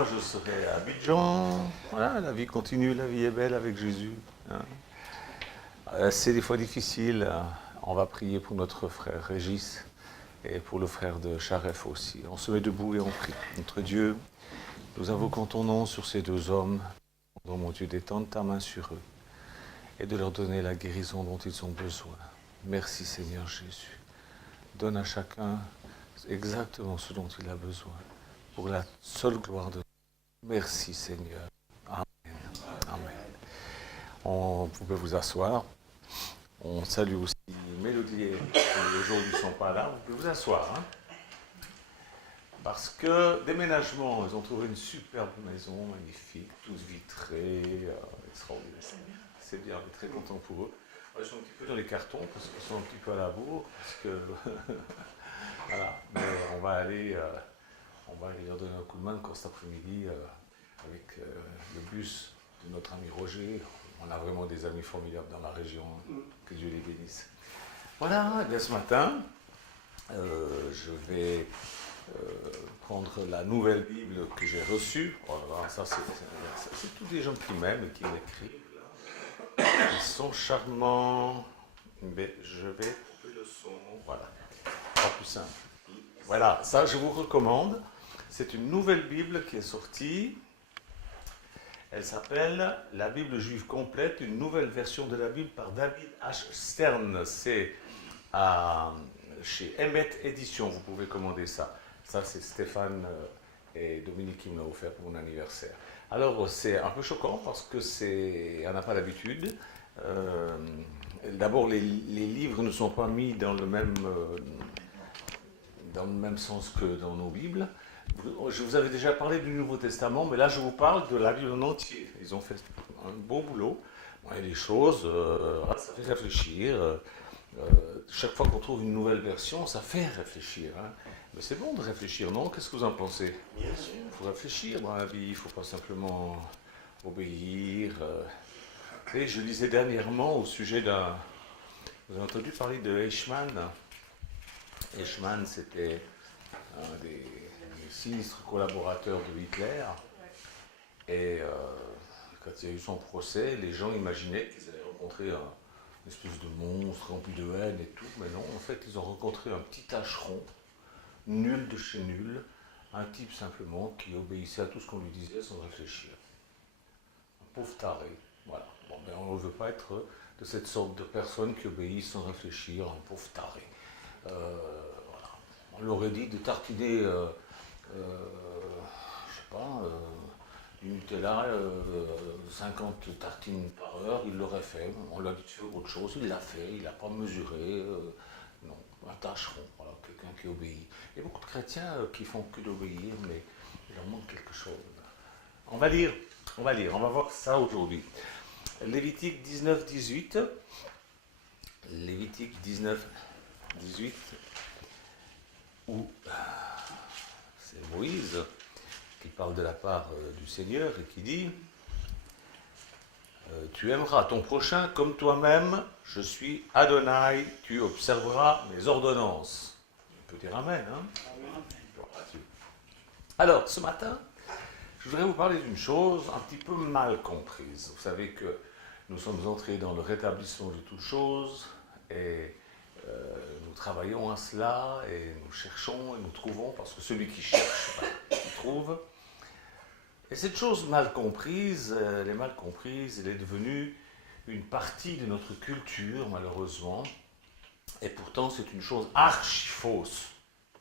moi, je serai à Abidjan. Voilà, la vie continue, la vie est belle avec Jésus. Hein. C'est des fois difficile. On va prier pour notre frère Régis et pour le frère de Charef aussi. On se met debout et on prie. Notre Dieu, nous invoquons ton nom sur ces deux hommes. Oh mon Dieu, d'étendre ta main sur eux et de leur donner la guérison dont ils ont besoin. Merci Seigneur Jésus. Donne à chacun exactement ce dont il a besoin pour la seule gloire de Dieu. Merci Seigneur. Amen. Amen. Vous pouvez vous asseoir. On salue aussi Mélodie qui aujourd'hui ne sont pas là. Vous pouvez vous asseoir. Hein, parce que déménagement, ils ont trouvé une superbe maison, magnifique, tous vitrés, extraordinaire. C'est bien, on est très content pour eux. Ils sont un petit peu dans les cartons parce qu'ils sont un petit peu à la bourre. Parce que voilà, mais on va aller leur donner un coup de main quand cet après-midi avec le bus de notre ami Roger. On a vraiment des amis formidables dans la région. Que Dieu les bénisse. Voilà, bien ce matin, je vais prendre la nouvelle Bible que j'ai reçue. Voilà, ça, c'est tous des gens qui m'aiment et qui m'écrivent. Ils sont charmants. Mais je vais couper le son. Voilà, pas plus simple. Voilà, ça je vous recommande. C'est une nouvelle Bible qui est sortie. Elle s'appelle La Bible juive complète, une nouvelle version de la Bible par David H. Stern. C'est chez Emmet Édition, vous pouvez commander ça. Ça, c'est Stéphane et Dominique qui me l'ont offert pour mon anniversaire. Alors, c'est un peu choquant parce que on n'a pas l'habitude. D'abord, les livres ne sont pas mis dans le même sens que dans nos Bibles. Je vous avais déjà parlé du Nouveau Testament, mais là je vous parle de la Bible en entier. Ils ont fait un beau boulot. Bon, il y a des choses, ça fait réfléchir. Chaque fois qu'on trouve une nouvelle version, ça fait réfléchir. Hein. Mais c'est bon de réfléchir, non? Qu'est-ce que vous en pensez? Bien sûr. Il faut réfléchir dans la vie, il ne faut pas simplement obéir. Et je lisais dernièrement au sujet d'un... Vous avez entendu parler de Eichmann? Eichmann, c'était un des sinistres collaborateurs de Hitler. Et quand il y a eu son procès, les gens imaginaient qu'ils allaient rencontrer une espèce de monstre rempli de haine et tout. Mais non, en fait, ils ont rencontré un petit tâcheron, nul de chez nul, un type simplement qui obéissait à tout ce qu'on lui disait sans réfléchir. Un pauvre taré. Voilà. Bon, ben, on ne veut pas être de cette sorte de personne qui obéit sans réfléchir, un pauvre taré. Voilà. On leur aurait dit de tartiner, je sais pas, du Nutella, 50 tartines par heure, il l'aurait fait. On lui a dit de faire autre chose, il l'a fait, il n'a pas mesuré. Non, un tâcheron, voilà, quelqu'un qui obéit. Il y a beaucoup de chrétiens qui font que d'obéir, mais il leur manque quelque chose. On va lire, on va voir ça aujourd'hui. Lévitique 19, 18. Lévitique 19, 18, où c'est Moïse qui parle de la part du Seigneur et qui dit tu aimeras ton prochain comme toi-même, je suis Adonai, tu observeras mes ordonnances. On peut dire Amen, hein? Alors, ce matin, je voudrais vous parler d'une chose un petit peu mal comprise. Vous savez que nous sommes entrés dans le rétablissement de toutes choses et nous travaillons à cela et nous cherchons et nous trouvons parce que celui qui cherche, il trouve. Et cette chose mal comprise, elle est devenue une partie de notre culture, malheureusement. Et pourtant, c'est une chose archi fausse.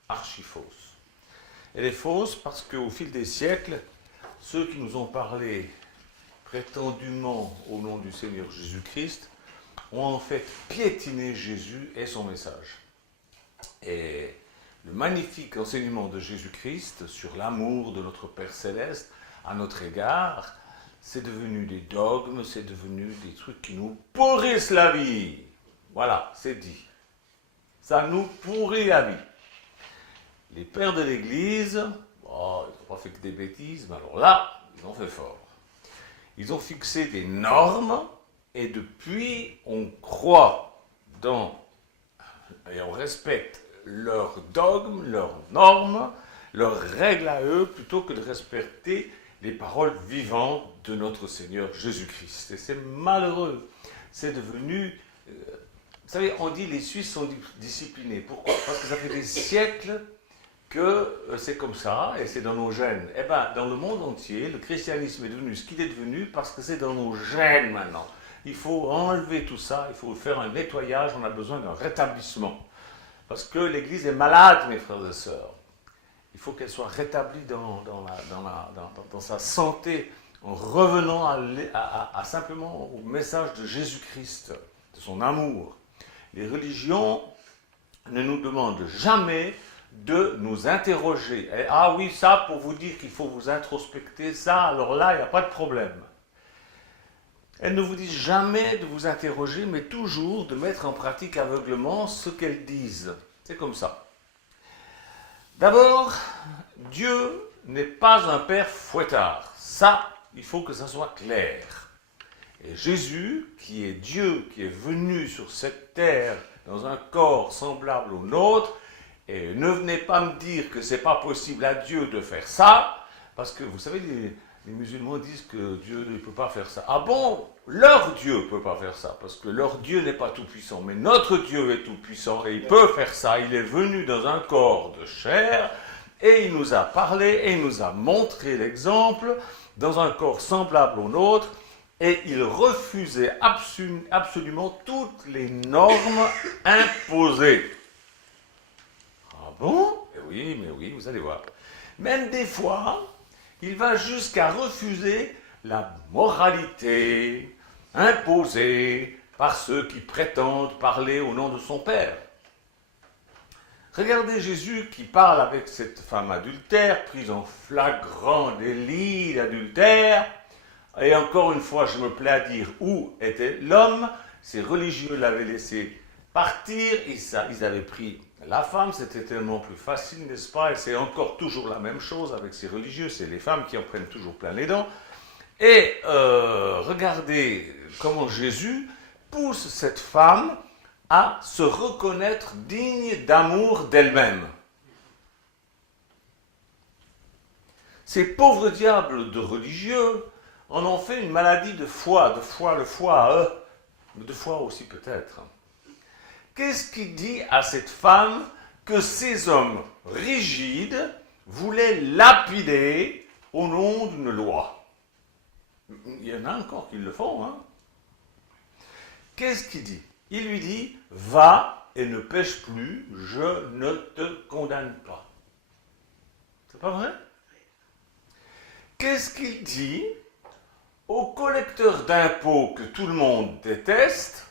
Archi fausse. Elle est fausse parce qu'au fil des siècles, ceux qui nous ont parlé prétendument au nom du Seigneur Jésus-Christ ont en fait piétiné Jésus et son message. Et le magnifique enseignement de Jésus-Christ sur l'amour de notre Père Céleste à notre égard, c'est devenu des dogmes, c'est devenu des trucs qui nous pourrissent la vie. Voilà, c'est dit. Ça nous pourrit la vie. Les pères de l'Église, oh, ils n'ont pas fait que des bêtises, mais alors là, ils ont fait fort. Ils ont fixé des normes, et depuis, on croit dans, et on respecte leurs dogmes, leurs normes, leurs règles à eux, plutôt que de respecter les paroles vivantes de notre Seigneur Jésus-Christ. Et c'est malheureux. C'est devenu... vous savez, on dit les Suisses sont disciplinés. Pourquoi? Parce que ça fait des siècles que c'est comme ça, et c'est dans nos gènes. Eh bien, dans le monde entier, le christianisme est devenu ce qu'il est devenu parce que c'est dans nos gènes maintenant. Il faut enlever tout ça, il faut faire un nettoyage, on a besoin d'un rétablissement. Parce que l'Église est malade, mes frères et sœurs. Il faut qu'elle soit rétablie dans sa santé, en revenant simplement au message de Jésus-Christ, de son amour. Les religions ne nous demandent jamais de nous interroger. Et, ah oui, ça, pour vous dire qu'il faut vous introspecter, ça, alors là, il n'y a pas de problème. Elles ne vous disent jamais de vous interroger, mais toujours de mettre en pratique aveuglement ce qu'elles disent. C'est comme ça. D'abord, Dieu n'est pas un père fouettard. Ça, il faut que ça soit clair. Et Jésus, qui est Dieu, qui est venu sur cette terre dans un corps semblable au nôtre, et ne venez pas me dire que ce n'est pas possible à Dieu de faire ça, parce que vous savez, les musulmans disent que Dieu ne peut pas faire ça. Ah bon? Leur Dieu ne peut pas faire ça, parce que leur Dieu n'est pas tout-puissant, mais notre Dieu est tout-puissant, et il peut faire ça. Il est venu dans un corps de chair, et il nous a parlé, et il nous a montré l'exemple, dans un corps semblable au nôtre, et il refusait absolument toutes les normes imposées. Ah bon? Mais oui, vous allez voir. Même des fois, il va jusqu'à refuser la moralité imposée par ceux qui prétendent parler au nom de son Père. Regardez Jésus qui parle avec cette femme adultère, prise en flagrant délit d'adultère. Et encore une fois, je me plais à dire où était l'homme. Ces religieux l'avaient laissé partir, ils avaient pris la femme, c'était tellement plus facile, n'est-ce pas? Et c'est encore toujours la même chose avec ces religieux, c'est les femmes qui en prennent toujours plein les dents. Et regardez comment Jésus pousse cette femme à se reconnaître digne d'amour d'elle-même. Ces pauvres diables de religieux en ont fait une maladie de foi, le foie à eux, mais de foi aussi peut-être. Qu'est-ce qui dit à cette femme que ces hommes rigides voulaient lapider au nom d'une loi? Il y en a encore qui le font, hein? Qu'est-ce qu'il dit? Il lui dit, va et ne pêche plus, je ne te condamne pas. C'est pas vrai? Qu'est-ce qu'il dit au collecteur d'impôts que tout le monde déteste?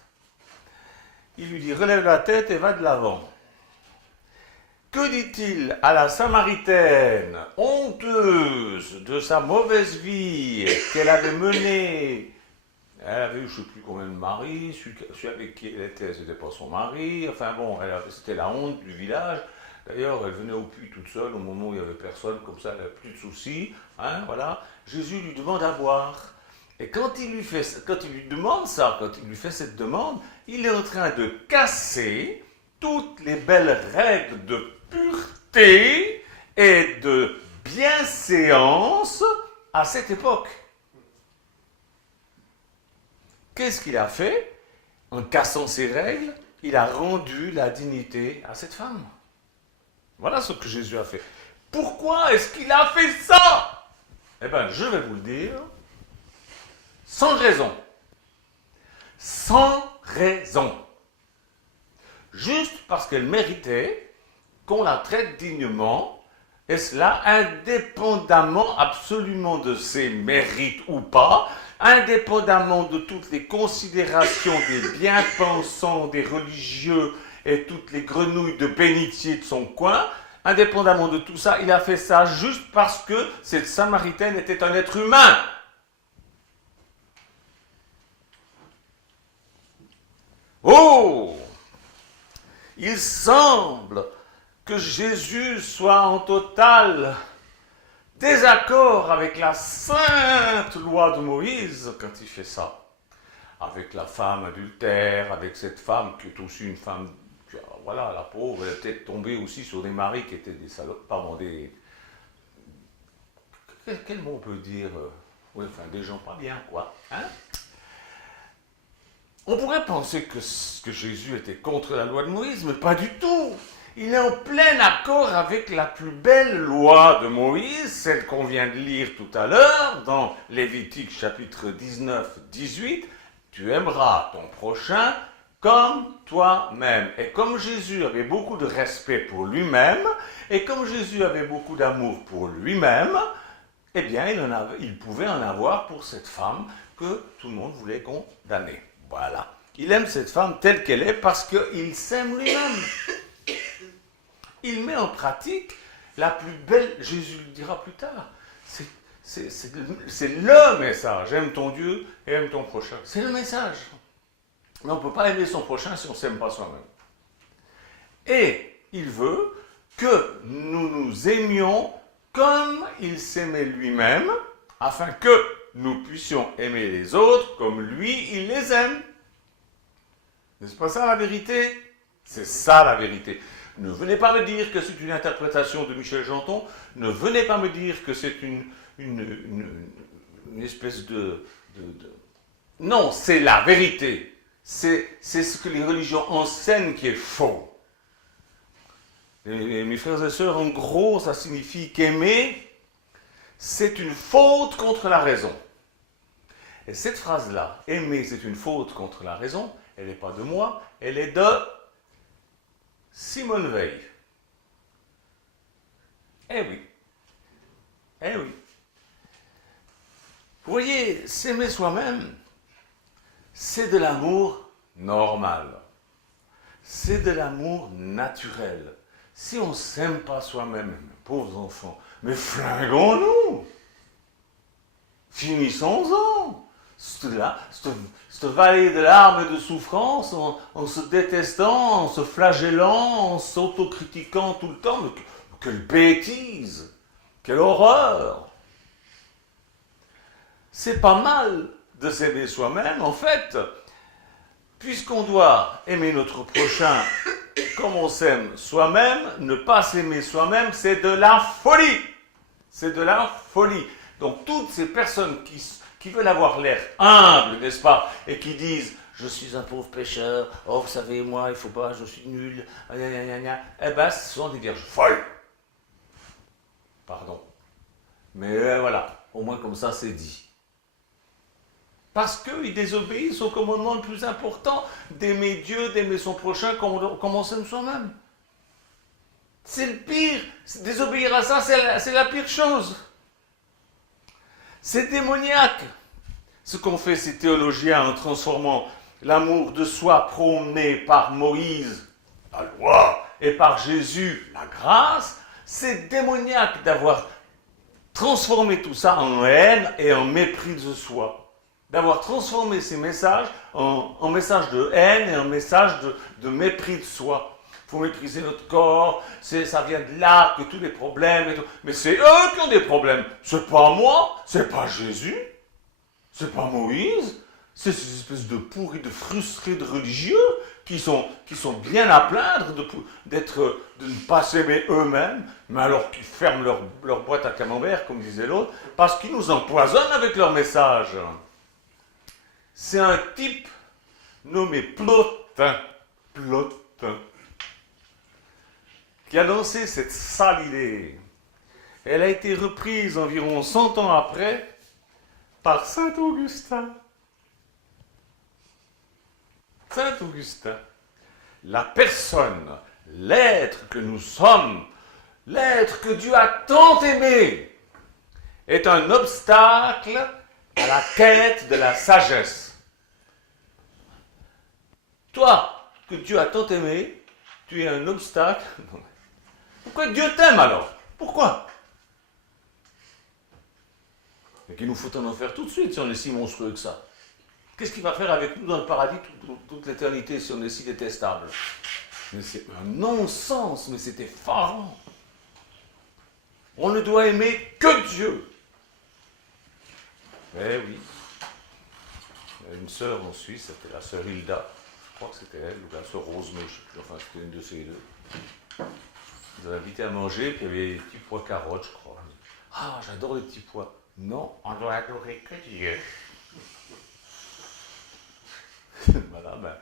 Il lui dit, relève la tête et va de l'avant. Que dit-il à la Samaritaine, honteuse de sa mauvaise vie qu'elle avait menée? Elle avait eu je ne sais plus combien de maris, celui avec qui elle était, ce n'était pas son mari, enfin bon, c'était la honte du village. D'ailleurs, elle venait au puits toute seule, au moment où il n'y avait personne, comme ça, elle n'avait plus de soucis. Hein, voilà. Jésus lui demande à boire. Et quand il lui demande ça, quand il lui fait cette demande, il est en train de casser toutes les belles règles de pureté et de bienséance à cette époque. Qu'est-ce qu'il a fait? En cassant ces règles, il a rendu la dignité à cette femme. Voilà ce que Jésus a fait. Pourquoi est-ce qu'il a fait ça? Eh bien, je vais vous le dire. Sans raison. Sans raison. Juste parce qu'elle méritait qu'on la traite dignement, et cela indépendamment absolument de ses mérites ou pas, indépendamment de toutes les considérations des bien-pensants, des religieux et toutes les grenouilles de bénitier de son coin, indépendamment de tout ça, il a fait ça juste parce que cette Samaritaine était un être humain. Oh! Il semble que Jésus soit en total désaccord avec la sainte loi de Moïse quand il fait ça. Avec la femme adultère, avec cette femme qui est aussi une femme, voilà, la pauvre, elle est peut-être tombée aussi sur des maris qui étaient des salopes, pardon, des quel mot on peut dire oui, enfin, des gens pas bien, quoi. Hein? On pourrait penser que Jésus était contre la loi de Moïse, mais pas du tout. Il est en plein accord avec la plus belle loi de Moïse, celle qu'on vient de lire tout à l'heure, dans Lévitique chapitre 19-18. Tu aimeras ton prochain comme toi-même. Et comme Jésus avait beaucoup de respect pour lui-même, et comme Jésus avait beaucoup d'amour pour lui-même, eh bien, il pouvait en avoir pour cette femme que tout le monde voulait condamner. Voilà. Il aime cette femme telle qu'elle est parce qu'il s'aime lui-même. Il met en pratique la plus belle, Jésus le dira plus tard, c'est le message. Aime ton Dieu et aime ton prochain. C'est le message. Mais on ne peut pas aimer son prochain si on ne s'aime pas soi-même. Et il veut que nous nous aimions comme il s'aimait lui-même, afin que nous puissions aimer les autres comme lui, il les aime. N'est-ce pas ça la vérité? C'est ça la vérité. Ne venez pas me dire que c'est une interprétation de Michel Janton, ne venez pas me dire que c'est une espèce de... Non, c'est la vérité. C'est ce que les religions enseignent qui est faux. Et mes frères et sœurs, en gros, ça signifie qu'aimer, c'est une faute contre la raison. Et cette phrase-là, aimer, c'est une faute contre la raison, elle n'est pas de moi, elle est de Simone Veil. Eh oui. Eh oui. Vous voyez, s'aimer soi-même, c'est de l'amour normal. C'est de l'amour naturel. Si on ne s'aime pas soi-même, pauvres enfants, mais flinguons-nous! Finissons-en! Cette vallée de larmes et de souffrance, en se détestant, en se flagellant, en s'autocritiquant tout le temps. Mais quelle bêtise! Quelle horreur! C'est pas mal de s'aimer soi-même, en fait, puisqu'on doit aimer notre prochain comme on s'aime soi-même, ne pas s'aimer soi-même, c'est de la folie. C'est de la folie. Donc toutes ces personnes qui veulent avoir l'air humbles, n'est-ce pas, et qui disent « je suis un pauvre pécheur, oh vous savez, moi, il faut pas, je suis nul, eh ben ce sont des vierges folles. Pardon. Mais voilà, au moins comme ça c'est dit. Parce qu'ils désobéissent au commandement le plus important, d'aimer Dieu, d'aimer son prochain comme on s'aime soi-même. C'est le pire. Désobéir à ça, c'est la pire chose. C'est démoniaque. Ce qu'ont fait ces théologiens en transformant l'amour de soi prôné par Moïse, la loi, et par Jésus, la grâce, c'est démoniaque d'avoir transformé tout ça en haine et en mépris de soi. D'avoir transformé ces messages en messages de haine et en messages de mépris de soi. Il faut mépriser notre corps, ça vient de là que tous les problèmes et tout. Mais c'est eux qui ont des problèmes. C'est pas moi, c'est pas Jésus, c'est pas Moïse, c'est ces espèces de pourris, de frustrés, de religieux qui sont bien à plaindre de ne pas s'aimer eux-mêmes, mais alors qu'ils ferment leur boîte à camembert, comme disait l'autre, parce qu'ils nous empoisonnent avec leur message. C'est un type nommé Plotin, qui a lancé cette sale idée. Elle a été reprise environ 100 ans après par saint Augustin. Saint Augustin, la personne, l'être que nous sommes, l'être que Dieu a tant aimé, est un obstacle à la quête de la sagesse. Toi, que Dieu a tant aimé, tu es un obstacle. Pourquoi Dieu t'aime alors? Pourquoi? Mais qu'il nous faut en enfer tout de suite si on est si monstrueux que ça. Qu'est-ce qu'il va faire avec nous dans le paradis toute l'éternité si on est si détestable? Mais c'est un non-sens, mais c'est effarant. On ne doit aimer que Dieu. Eh oui. Il y a une sœur en Suisse, c'était la sœur Hilda. Je crois que c'était elle, ou la sœur Rosemée, je ne sais plus, enfin c'était une de ces deux. Ils avaient invité à manger, puis il y avait des petits pois carottes, je crois. Ah, j'adore les petits pois. Non, on doit adorer que Dieu. Voilà, ben,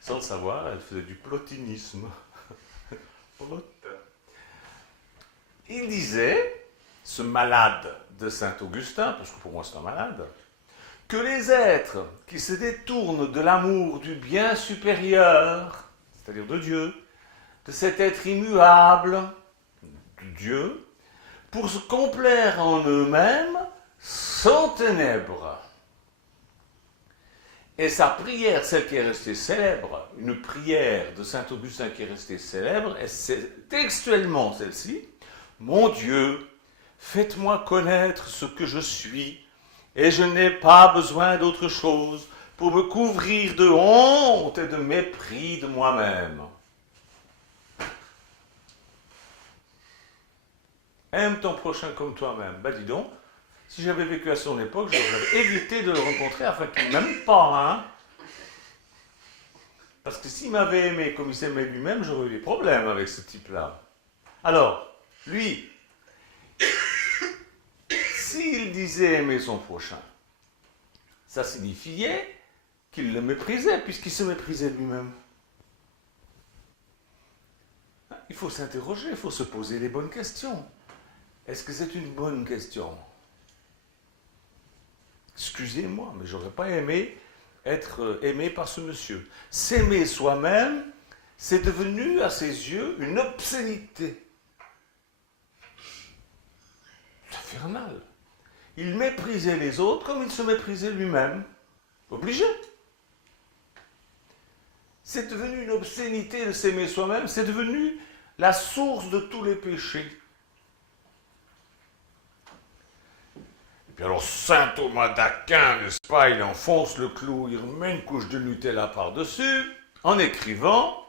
sans le savoir, elle faisait du plotinisme. Plot. Il disait, ce malade de Saint-Augustin, parce que pour moi c'est un malade, que les êtres qui se détournent de l'amour du bien supérieur, c'est-à-dire de Dieu, de cet être immuable, de Dieu, pour se complaire en eux-mêmes, sont ténèbres. Et sa prière, celle qui est restée célèbre, une prière de saint Augustin qui est restée célèbre, et c'est textuellement celle-ci, « Mon Dieu, faites-moi connaître ce que je suis, et je n'ai pas besoin d'autre chose pour me couvrir de honte et de mépris de moi-même. » Aime ton prochain comme toi-même. Ben dis donc, si j'avais vécu à son époque, j'aurais évité de le rencontrer afin qu'il ne m'aime pas, hein. Parce que s'il m'avait aimé comme il s'aimait lui-même, j'aurais eu des problèmes avec ce type-là. Alors, lui, s'il disait aimer son prochain, ça signifiait qu'il le méprisait, puisqu'il se méprisait lui-même. Il faut s'interroger, il faut se poser les bonnes questions. Est-ce que c'est une bonne question? Excusez-moi, mais j'aurais pas aimé être aimé par ce monsieur. S'aimer soi-même, c'est devenu à ses yeux une obscénité. C'est infernal. Il méprisait les autres comme il se méprisait lui-même. Obligé. C'est devenu une obscénité de s'aimer soi-même, c'est devenu la source de tous les péchés. Puis alors, saint Thomas d'Aquin, n'est-ce pas, il enfonce le clou, il remet une couche de Nutella par-dessus, en écrivant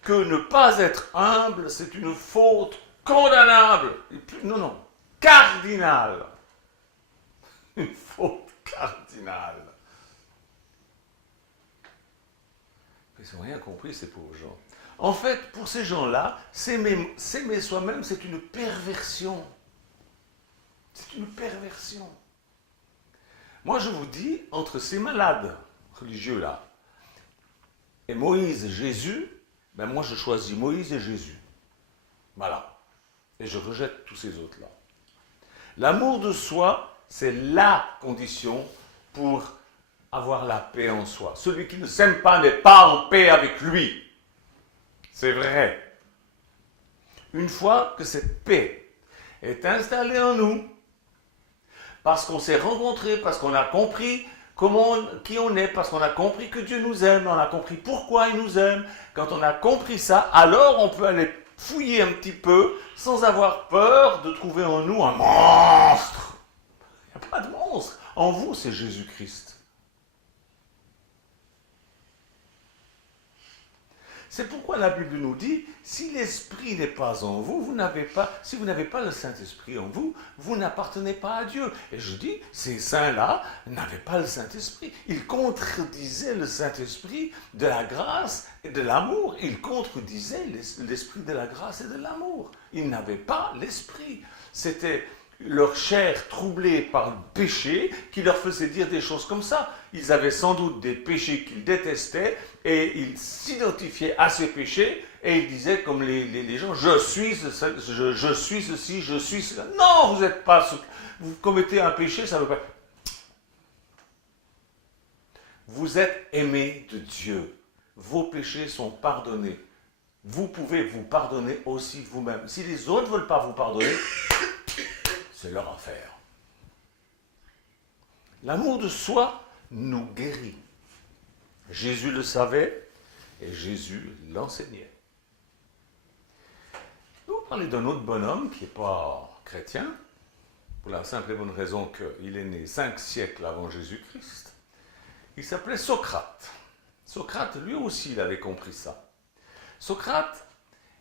que ne pas être humble, c'est une faute condamnable. Et puis, non, cardinale. Une faute cardinale. Ils n'ont rien compris, ces pauvres gens. En fait, pour ces gens-là, s'aimer soi-même, c'est une perversion. C'est une perversion. Moi, je vous dis, entre ces malades religieux-là et Moïse et Jésus, ben moi, je choisis Moïse et Jésus. Voilà. Et je rejette tous ces autres-là. L'amour de soi, c'est la condition pour avoir la paix en soi. Celui qui ne s'aime pas n'est pas en paix avec lui. C'est vrai. Une fois que cette paix est installée en nous, parce qu'on s'est rencontrés, parce qu'on a compris qui on est, parce qu'on a compris que Dieu nous aime, on a compris pourquoi il nous aime. Quand on a compris ça, alors on peut aller fouiller un petit peu sans avoir peur de trouver en nous un monstre. Il n'y a pas de monstre. En vous, c'est Jésus-Christ. C'est pourquoi la Bible nous dit, si l'Esprit n'est pas en vous, si vous n'avez pas le Saint-Esprit en vous, vous n'appartenez pas à Dieu. Et je dis, ces saints-là n'avaient pas le Saint-Esprit. Ils contredisaient le Saint-Esprit de la grâce et de l'amour. Ils contredisaient l'Esprit de la grâce et de l'amour. Ils n'avaient pas l'Esprit. C'était leur chair troublée par le péché qui leur faisait dire des choses comme ça. Ils avaient sans doute des péchés qu'ils détestaient et ils s'identifiaient à ces péchés et ils disaient comme les gens, je suis ceci, je suis cela. Non, vous n'êtes pas ce... Vous commettez un péché, ça ne veut pas... Vous êtes aimés de Dieu. Vos péchés sont pardonnés. Vous pouvez vous pardonner aussi vous-même. Si les autres ne veulent pas vous pardonner, c'est leur affaire. L'amour de soi nous guérit. Jésus le savait et Jésus l'enseignait. Je vais vous parler d'un autre bonhomme qui n'est pas chrétien, pour la simple et bonne raison qu'il est né 5 siècles avant Jésus-Christ. Il s'appelait Socrate. Socrate, lui aussi, il avait compris ça. Socrate,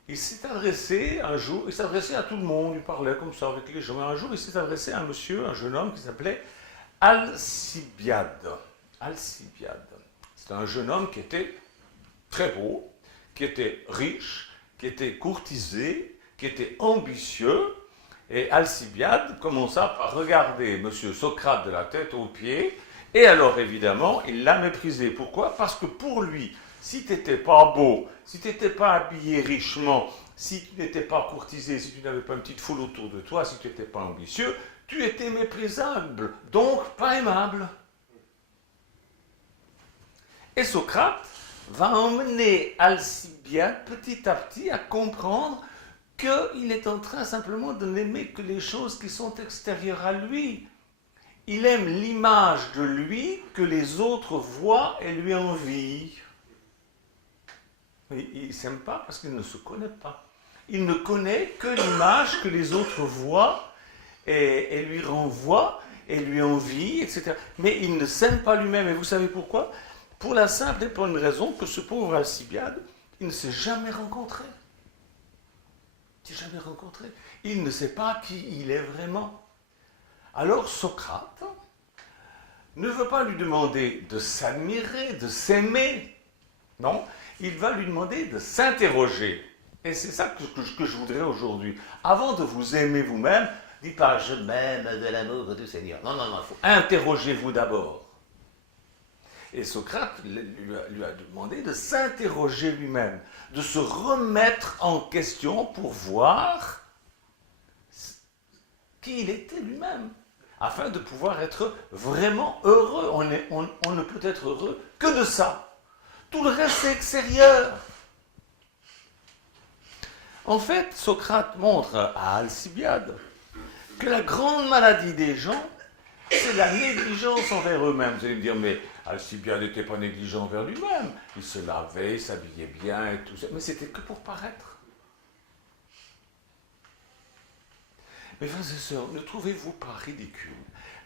il s'est adressé un jour, il s'adressait à tout le monde, il parlait comme ça avec les gens. Un jour, il s'est adressé à un monsieur, un jeune homme qui s'appelait Alcibiade. Alcibiade. C'était un jeune homme qui était très beau, qui était riche, qui était courtisé, qui était ambitieux, Et Alcibiade commença par regarder M. Socrate de la tête aux pieds, et alors évidemment, il l'a méprisé. Pourquoi? Parce que pour lui, si tu n'étais pas beau, si tu n'étais pas habillé richement, si tu n'étais pas courtisé, si tu n'avais pas une petite foule autour de toi, si tu n'étais pas ambitieux, tu étais méprisable, donc pas aimable. Et Socrate va emmener Alcibiade petit à petit à comprendre qu'il est en train simplement de n'aimer que les choses qui sont extérieures à lui. Il aime l'image de lui que les autres voient et lui envient. Mais il ne s'aime pas parce qu'il ne se connaît pas. Il ne connaît que l'image que les autres voient et lui renvoient et lui envient, etc. Mais il ne s'aime pas lui-même. Et vous savez pourquoi? Pour la simple et bonne raison que ce pauvre Alcibiade, il ne s'est jamais rencontré. Jamais rencontré. Il ne sait pas qui il est vraiment. Alors Socrate ne veut pas lui demander de s'admirer, de s'aimer. Non, il va lui demander de s'interroger. Et c'est ça que je voudrais aujourd'hui. Avant de vous aimer vous-même, dites pas je m'aime de l'amour du Seigneur. Non, non, non, il faut interrogez-vous d'abord. Et Socrate lui a demandé de s'interroger lui-même, de se remettre en question pour voir qui il était lui-même, afin de pouvoir être vraiment heureux. On ne peut être heureux que de ça. Tout le reste, c'est extérieur. En fait, Socrate montre à Alcibiade que la grande maladie des gens, c'est la négligence envers eux-mêmes. Vous allez me dire, mais Alcibiade n'était pas négligent envers lui-même. Il se lavait, il s'habillait bien et tout ça. Mais c'était que pour paraître. Mes frères et sœurs, ne trouvez-vous pas ridicule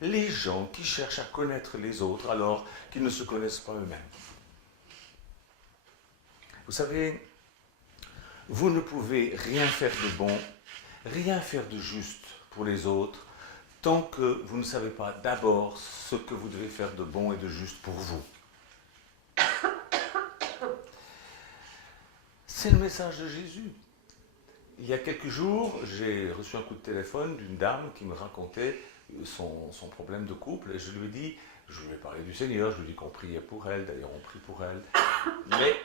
les gens qui cherchent à connaître les autres alors qu'ils ne se connaissent pas eux-mêmes? Vous savez, vous ne pouvez rien faire de bon, rien faire de juste pour les autres, tant que vous ne savez pas d'abord ce que vous devez faire de bon et de juste pour vous. C'est le message de Jésus. Il y a quelques jours, j'ai reçu un coup de téléphone d'une dame qui me racontait son problème de couple, et je lui ai dit, je lui ai parlé du Seigneur, je lui ai dit qu'on priait pour elle, d'ailleurs on prie pour elle, mais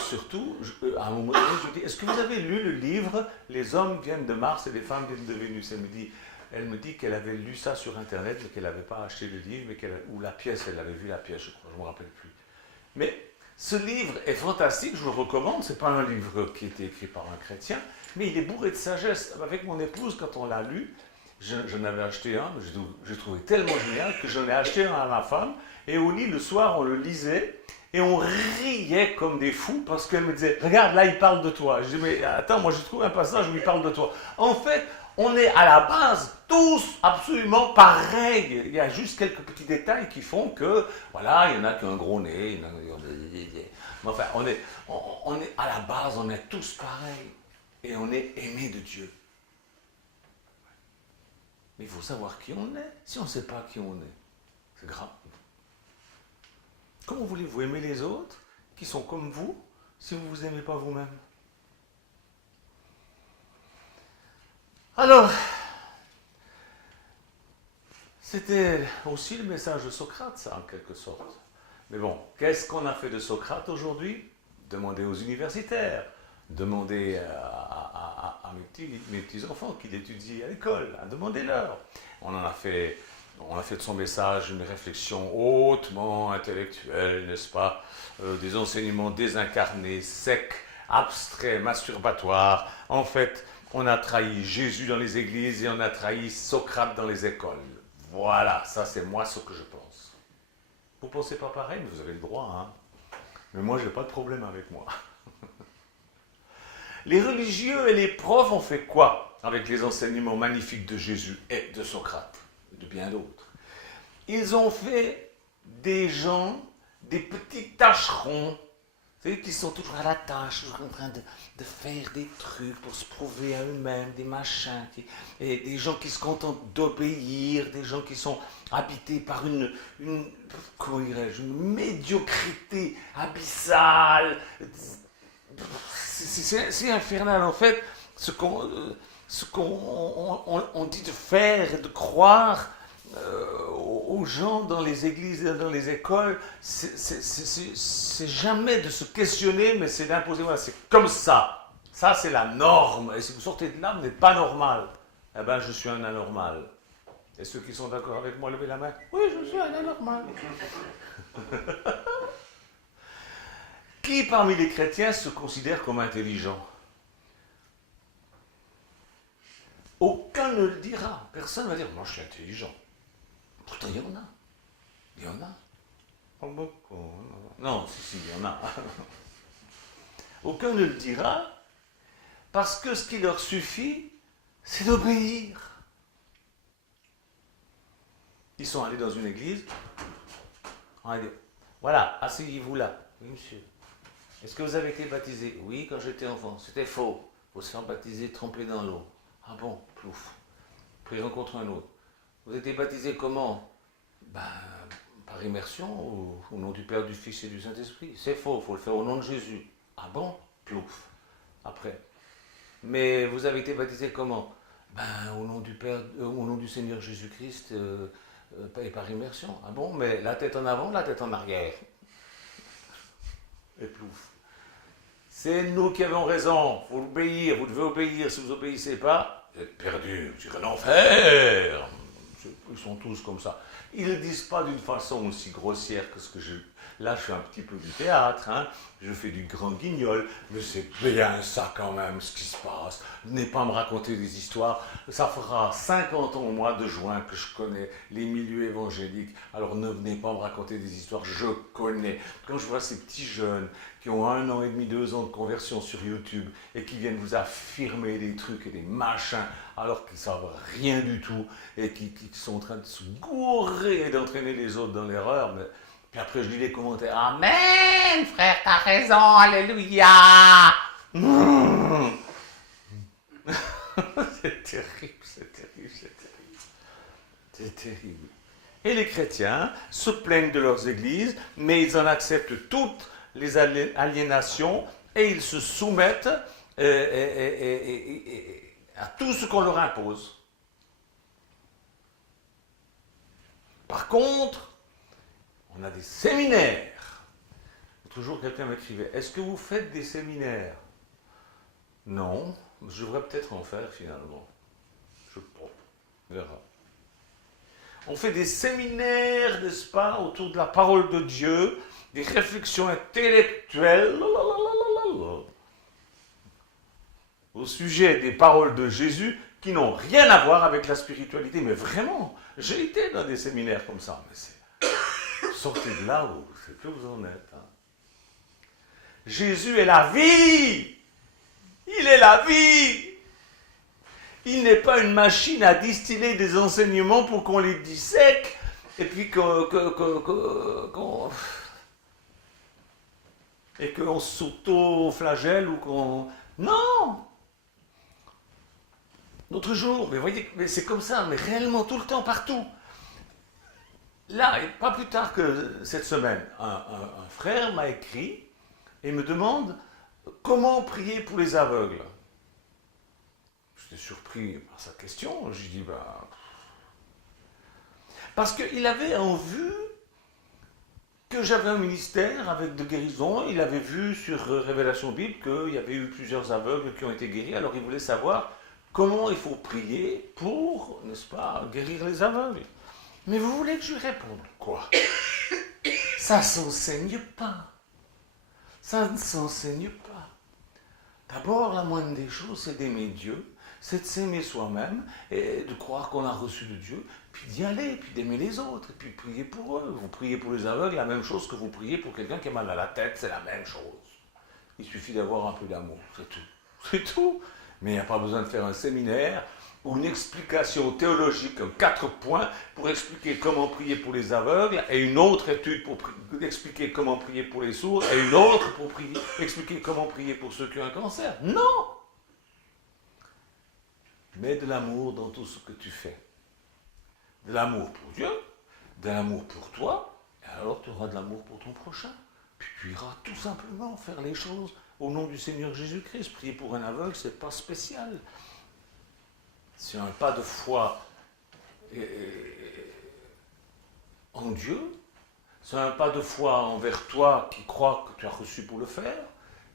surtout, à un moment donné, je lui ai dit, est-ce que vous avez lu le livre « Les hommes viennent de Mars et les femmes viennent de Vénus ?» Elle me dit qu'elle avait lu ça sur Internet, mais qu'elle n'avait pas acheté le livre, ou la pièce, elle avait vu la pièce, je crois, je ne me rappelle plus. Mais ce livre est fantastique, je vous le recommande, ce n'est pas un livre qui a été écrit par un chrétien, mais il est bourré de sagesse. Avec mon épouse, quand on l'a lu, j'en avais acheté un, j'ai trouvé tellement génial que j'en ai acheté un à ma femme, et au lit, le soir, on le lisait, et on riait comme des fous, parce qu'elle me disait, regarde, là, il parle de toi. Je dis, mais attends, moi, j'ai trouvé un passage où il parle de toi. En fait, on est à la base tous absolument pareils. Il y a juste quelques petits détails qui font que, voilà, il y en a qui ont un gros nez, il y en a qui ont des... Mais enfin, on est à la base, on est tous pareils. Et on est aimés de Dieu. Mais il faut savoir qui on est. Si on ne sait pas qui on est, c'est grave. Comment voulez-vous aimer les autres qui sont comme vous si vous ne vous aimez pas vous-même? Alors, c'était aussi le message de Socrate, ça, en quelque sorte. Mais bon, qu'est-ce qu'on a fait de Socrate aujourd'hui? Demandez aux universitaires, demandez à mes petits-enfants qui l'étudient à l'école, demandez-leur. On a fait de son message une réflexion hautement intellectuelle, n'est-ce pas? Des enseignements désincarnés, secs, abstraits, masturbatoires. En fait, on a trahi Jésus dans les églises et on a trahi Socrate dans les écoles. Voilà, ça c'est moi ce que je pense. Vous ne pensez pas pareil, mais vous avez le droit, hein? Mais moi, je n'ai pas de problème avec moi. Les religieux et les profs ont fait quoi avec les enseignements magnifiques de Jésus et de Socrate, et de bien d'autres? Ils ont fait des gens, des petits tâcherons, qui sont toujours à la tâche, toujours en train de faire des trucs pour se prouver à eux-mêmes, des machins, et des gens qui se contentent d'obéir, des gens qui sont habités par comment dirais-je, une médiocrité abyssale. C'est infernal, en fait, ce ce qu'on dit de faire et de croire aux gens dans les églises et dans les écoles, c'est jamais de se questionner, mais c'est d'imposer, voilà, c'est comme ça. Ça, c'est la norme. Et si vous sortez de là, vous n'êtes pas normal. Eh bien, je suis un anormal. Et ceux qui sont d'accord avec moi, levez la main. Oui, je suis un anormal. Qui parmi les chrétiens se considère comme intelligent? Aucun ne le dira. Personne ne va dire, moi je suis intelligent. Pourtant, il y en a. Il y en a. Pas beaucoup. Non, si, il y en a. Aucun ne le dira, parce que ce qui leur suffit, c'est d'obéir. Ils sont allés dans une église. On a dit, voilà, asseyez-vous là. Oui, monsieur. Est-ce que vous avez été baptisé? Oui, quand j'étais enfant. C'était faux. Il faut se faire baptiser trempé dans l'eau. Ah bon, plouf. Puis rencontre un autre. Vous avez été baptisé comment? Ben, par immersion, au nom du Père, du Fils et du Saint-Esprit. C'est faux, il faut le faire au nom de Jésus. Ah bon? Plouf. Après. Mais vous avez été baptisé comment? Ben, au nom du Père, au nom du Seigneur Jésus-Christ et par immersion. Ah bon? Mais la tête en avant, la tête en arrière. Et plouf. C'est nous qui avons raison. Il faut obéir, vous devez obéir. Si vous n'obéissez pas, vous êtes perdu. Vous irez en enfer. Ils sont tous comme ça. Ils ne le disent pas d'une façon aussi grossière que ce que je... Là, je fais un petit peu du théâtre, hein. Je fais du grand guignol, mais c'est bien ça quand même, ce qui se passe. Venez pas me raconter des histoires. Ça fera 50 ans au mois de juin que je connais les milieux évangéliques. Alors ne venez pas me raconter des histoires, je connais. Quand je vois ces petits jeunes qui ont 1 an et demi, 2 ans de conversion sur YouTube et qui viennent vous affirmer des trucs et des machins alors qu'ils ne savent rien du tout et qui sont en train de se gourer et d'entraîner les autres dans l'erreur, mais... Puis après, je lis les commentaires. Amen, frère, t'as raison, alléluia. C'est terrible, c'est terrible, c'est terrible. C'est terrible. Et les chrétiens se plaignent de leurs églises, mais ils en acceptent toutes les aliénations et ils se soumettent à tout ce qu'on leur impose. Par contre, on a des séminaires. Toujours quelqu'un m'écrivait, est-ce que vous faites des séminaires? Non, je devrais peut-être en faire finalement. Je verra. On fait des séminaires, n'est-ce pas, autour de la parole de Dieu, des réflexions intellectuelles au sujet des paroles de Jésus qui n'ont rien à voir avec la spiritualité. Mais vraiment, j'ai été dans des séminaires comme ça, mais c'est... Sortez de là où c'est que vous en êtes. Hein. Jésus est la vie. Il est la vie. Il n'est pas une machine à distiller des enseignements pour qu'on les dissèque et puis qu'on s'auto-flagelle ou qu'on... Non. L'autre jour, mais voyez, mais c'est comme ça, mais réellement tout le temps, partout. Là, et pas plus tard que cette semaine, un frère m'a écrit et me demande comment prier pour les aveugles. J'étais surpris par sa question. Je lui dis, parce qu'il avait en vue que j'avais un ministère avec de guérison. Il avait vu sur Révélation Bible qu'il y avait eu plusieurs aveugles qui ont été guéris. Alors il voulait savoir comment il faut prier pour, n'est-ce pas, guérir les aveugles. Mais vous voulez que je lui réponde quoi? Ça ne s'enseigne pas. Ça ne s'enseigne pas. D'abord, la moindre des choses, c'est d'aimer Dieu, c'est de s'aimer soi-même et de croire qu'on a reçu de Dieu, puis d'y aller, puis d'aimer les autres, et puis de prier pour eux. Vous priez pour les aveugles, la même chose que vous priez pour quelqu'un qui a mal à la tête, c'est la même chose. Il suffit d'avoir un peu d'amour, c'est tout. C'est tout. Mais il n'y a pas besoin de faire un séminaire ou une explication théologique en 4 points pour expliquer comment prier pour les aveugles, et une autre étude pour expliquer comment prier pour les sourds, et une autre pour expliquer comment prier pour ceux qui ont un cancer. Non! Mets de l'amour dans tout ce que tu fais. De l'amour pour Dieu, de l'amour pour toi, et alors tu auras de l'amour pour ton prochain. Puis tu iras tout simplement faire les choses au nom du Seigneur Jésus-Christ. Prier pour un aveugle, c'est pas spécial. c'est un pas de foi en Dieu, c'est un pas de foi envers toi qui crois que tu as reçu pour le faire,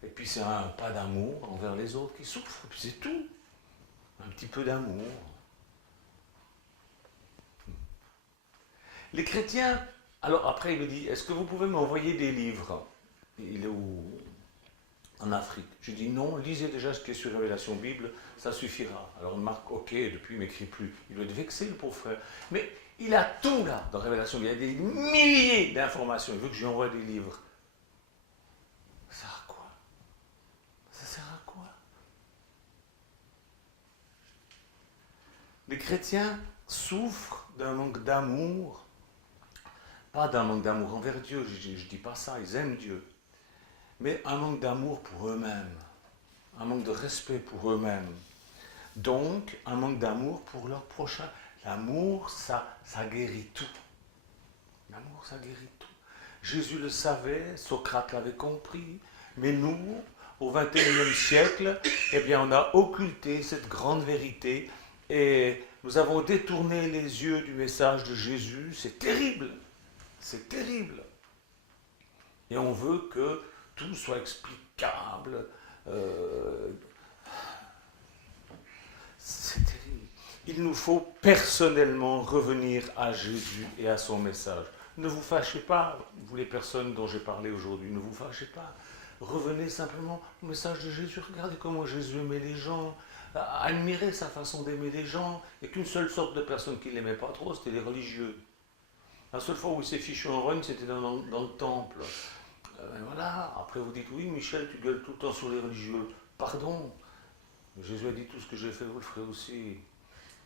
et puis c'est un pas d'amour envers les autres qui souffrent, et puis c'est tout. Un petit peu d'amour. Les chrétiens, alors après il me dit, est-ce que vous pouvez m'envoyer des livres? Il est où? En Afrique. Je dis non, lisez déjà ce qui est sur Révélation Bible, ça suffira. Alors il marque, ok, depuis il m'écrit plus. Il doit être vexé, le pauvre frère. Mais il a tout là, dans Révélation Bible. Il y a des milliers d'informations. Il veut que je lui envoie des livres. Ça sert à quoi? Ça sert à quoi? Les chrétiens souffrent d'un manque d'amour. Pas d'un manque d'amour envers Dieu, je ne dis pas ça, ils aiment Dieu. Mais un manque d'amour pour eux-mêmes, un manque de respect pour eux-mêmes. Donc, un manque d'amour pour leur prochain. L'amour, ça guérit tout. L'amour, ça guérit tout. Jésus le savait, Socrate l'avait compris, mais nous, au XXIe siècle, eh bien, on a occulté cette grande vérité et nous avons détourné les yeux du message de Jésus. C'est terrible. C'est terrible. Et on veut que tout soit explicable. C'est terrible. Il nous faut personnellement revenir à Jésus et à son message. Ne vous fâchez pas, vous les personnes dont j'ai parlé aujourd'hui, ne vous fâchez pas. Revenez simplement au message de Jésus. Regardez comment Jésus aimait les gens. Admirez sa façon d'aimer les gens. Il n'y a qu'une seule sorte de personnes qui ne l'aimaient pas trop, c'était les religieux. La seule fois où il s'est fichu en rogne, c'était dans le temple. Voilà, après vous dites, oui Michel, tu gueules tout le temps sur les religieux. Pardon, Jésus a dit, tout ce que j'ai fait, vous le ferez aussi.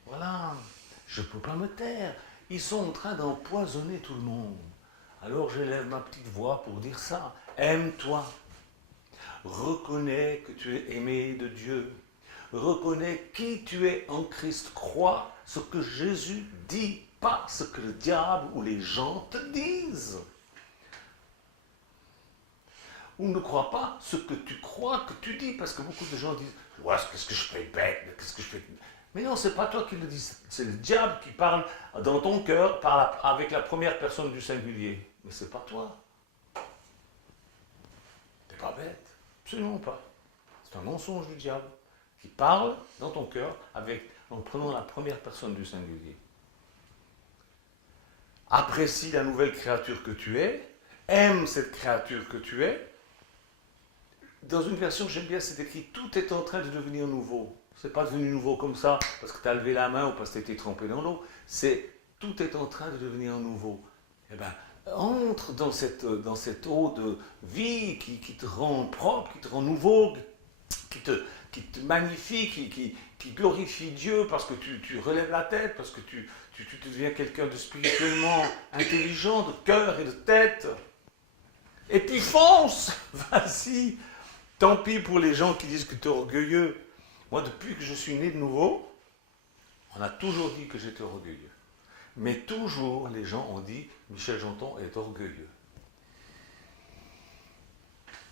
Voilà, je ne peux pas me taire. Ils sont en train d'empoisonner tout le monde. Alors j'élève ma petite voix pour dire ça. Aime-toi. Reconnais que tu es aimé de Dieu. Reconnais qui tu es en Christ. Crois ce que Jésus dit, pas ce que le diable ou les gens te disent. Ou ne crois pas ce que tu crois que tu dis, parce que beaucoup de gens disent ouais, qu'est-ce que je fais bête, qu'est-ce que je fais. Mais non, c'est pas toi qui le dis, c'est le diable qui parle dans ton cœur avec la première personne du singulier. Mais c'est pas toi. T'es pas bête, absolument pas. C'est un mensonge du diable qui parle dans ton cœur en prenant la première personne du singulier. Apprécie la nouvelle créature que tu es, aime cette créature que tu es. Dans une version que j'aime bien, c'est écrit « Tout est en train de devenir nouveau ». Ce n'est pas devenu nouveau comme ça, parce que tu as levé la main ou parce que tu as été trempé dans l'eau. C'est « Tout est en train de devenir nouveau ». Eh bien, entre dans cette eau de vie qui te rend propre, qui te rend nouveau, qui te magnifie, qui glorifie Dieu parce que tu relèves la tête, parce que tu deviens quelqu'un de spirituellement intelligent, de cœur et de tête. Et puis fonce, vas-y. Tant pis pour les gens qui disent que tu es orgueilleux. Moi, depuis que je suis né de nouveau, on a toujours dit que j'étais orgueilleux. Mais toujours, les gens ont dit, Michel Janton est orgueilleux.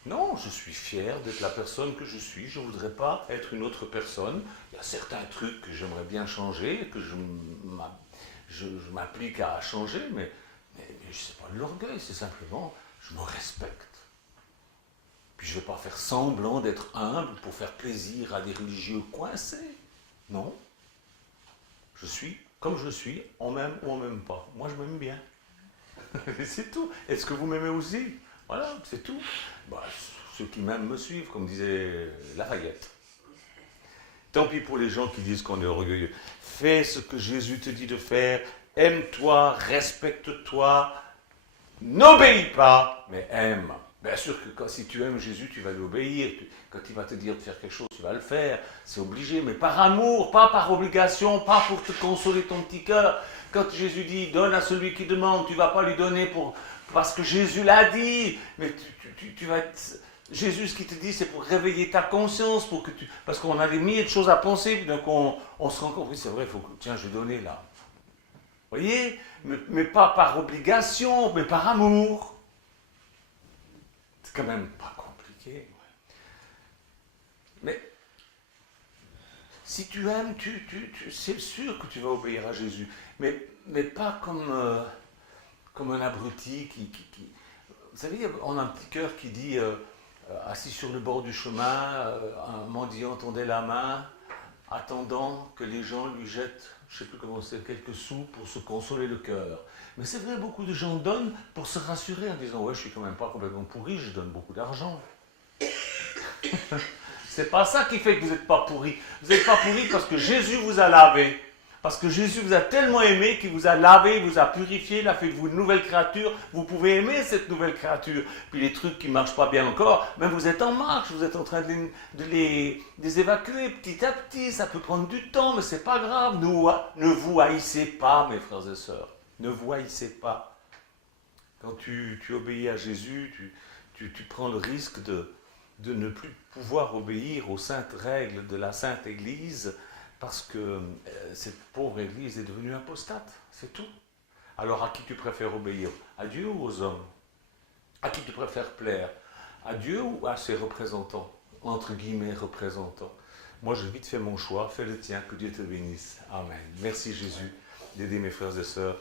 Non, je suis fier d'être la personne que je suis. Je ne voudrais pas être une autre personne. Il y a certains trucs que j'aimerais bien changer, que je m'applique à changer, mais ce n'est pas de l'orgueil, c'est simplement, je me respecte. Puis je ne vais pas faire semblant d'être humble pour faire plaisir à des religieux coincés. Non. Je suis comme je suis, on m'aime ou on m'aime pas. Moi, je m'aime bien. C'est tout. Est-ce que vous m'aimez aussi? Voilà, c'est tout. Bah, ceux qui m'aiment me suivent, comme disait Lafayette. Tant pis pour les gens qui disent qu'on est orgueilleux. Fais ce que Jésus te dit de faire. Aime-toi, respecte-toi. N'obéis pas, mais aime. Bien sûr que si tu aimes Jésus, tu vas lui obéir. Quand il va te dire de faire quelque chose, tu vas le faire. C'est obligé, mais par amour, pas par obligation, pas pour te consoler ton petit cœur. Quand Jésus dit, donne à celui qui demande, tu ne vas pas lui donner parce que Jésus l'a dit. Mais tu vas être... Jésus, ce qu'il te dit, c'est pour réveiller ta conscience, parce qu'on a des milliers de choses à penser, puis donc on se rend compte, oui, c'est vrai, tiens, je vais donner là. Vous voyez, mais pas par obligation, mais par amour. C'est quand même pas compliqué. Mais Si tu aimes, c'est sûr que tu vas obéir à Jésus. Mais pas comme un abruti Vous savez, on a un petit cœur qui dit, assis sur le bord du chemin, un mendiant tendait la main, attendant que les gens lui jettent, je ne sais plus comment c'est, quelques sous pour se consoler le cœur. Mais c'est vrai, beaucoup de gens donnent pour se rassurer en disant, ouais, je suis quand même pas complètement pourri, je donne beaucoup d'argent. C'est pas ça qui fait que vous n'êtes pas pourri. Vous n'êtes pas pourri parce que Jésus vous a lavé. Parce que Jésus vous a tellement aimé qu'il vous a lavé, il vous a purifié, il a fait de vous une nouvelle créature. Vous pouvez aimer cette nouvelle créature. Puis les trucs qui ne marchent pas bien encore, mais vous êtes en marche, vous êtes en train de les évacuer petit à petit. Ça peut prendre du temps, mais c'est pas grave. Ne vous haïssez pas, mes frères et sœurs. Ne vous haïssez pas. Quand tu obéis à Jésus, tu prends le risque de ne plus pouvoir obéir aux saintes règles de la Sainte Église parce que cette pauvre Église est devenue apostate, c'est tout. Alors à qui tu préfères obéir? À Dieu ou aux hommes? À qui tu préfères plaire? À Dieu ou à ses représentants? Entre guillemets, représentants. Moi, j'ai vite fait mon choix, fais le tien, que Dieu te bénisse. Amen. Merci Jésus d'aider mes frères et sœurs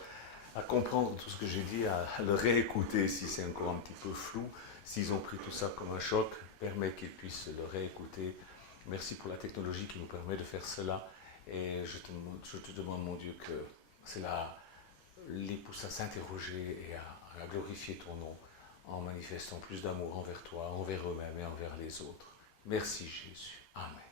à comprendre tout ce que j'ai dit, à le réécouter si c'est encore un petit peu flou. S'ils ont pris tout ça comme un choc, permet qu'ils puissent le réécouter. Merci pour la technologie qui nous permet de faire cela. Et je te demande, mon Dieu, que cela les pousse à s'interroger et à glorifier ton nom en manifestant plus d'amour envers toi, envers eux-mêmes et envers les autres. Merci Jésus. Amen.